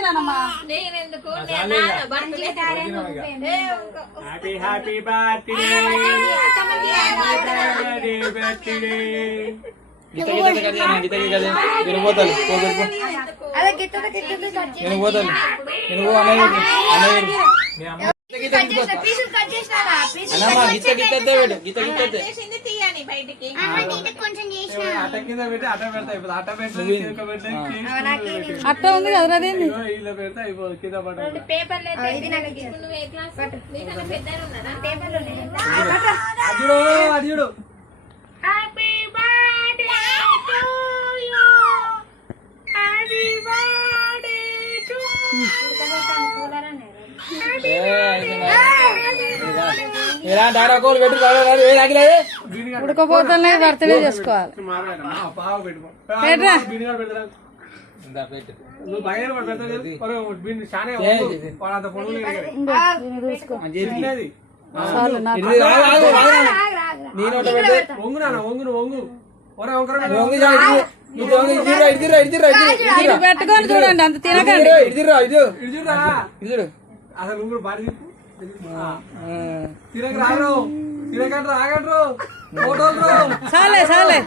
తినమ్మా happy happy birthday పోతాను అట్ట ఉంది కదా అదేంది అదిడు happy birthday to you happy birthday to ఉడకపోతేనే బర్త్డే చేసుకోవాలి పెట్టుకొని చూడండి అంత తినకండి అసలు నువ్వు బాడీ తినక రాగరు తినకండి రాగండ్రు ఫోటోలు చాలే చాలే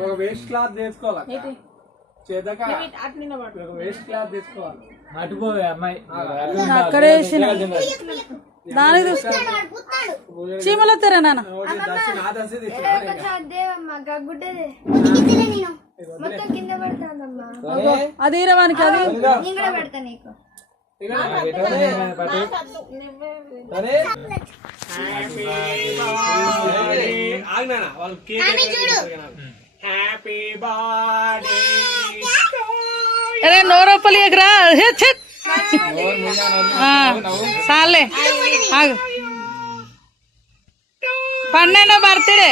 ఒక వేస్ట్ క్లాత్ తీసుకోవాలి చేద్దాక ఒక వేస్ట్ క్లాత్ తీసుకోవాలి అటుపోవే అమ్మాయి అక్కడే దానికి చూసుకో చీమలు వస్తారా నాన్న అది ఇరవానికి అది హ్యాపీ బర్త్డే అరే నోరొప్పలి ఎగరా చాలే ఆగు 12వ బర్త్డే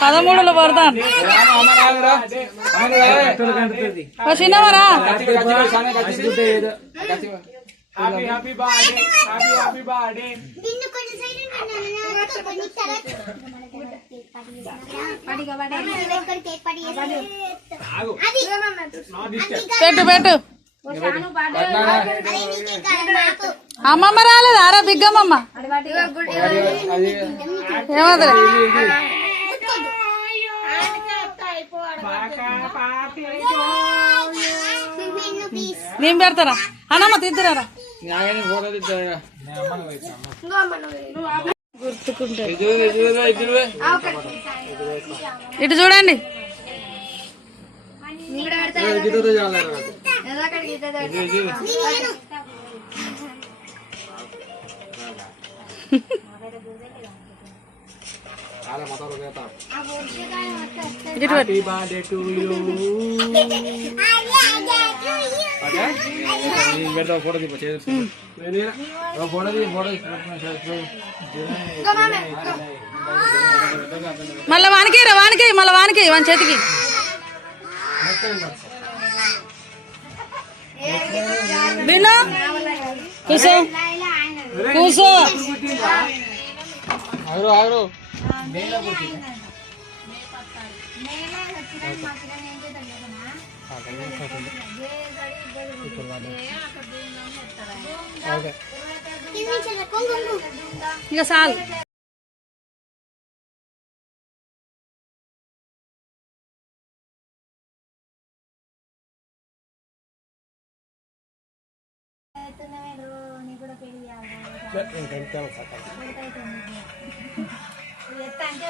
13లో పడతాను చిన్నవరా happy happy birthday happy happy birthday పెట్టు పెట్టు అమ్మమ్మ రాలేదు ఆరా బిగ్గమ్మమ్మ ఏమవుతుంది నేను పెడతారా అన్నమ్మ తిద్దరారా గుర్తుకుంటే ఇటు చూడండి happy birthday to you photo మళ్ళా వానికి మళ్ళా వానికి వాని చేతికి బిన్ను కూసో కూసో ఆగరు ఇక చాలు ఎత్త అంటే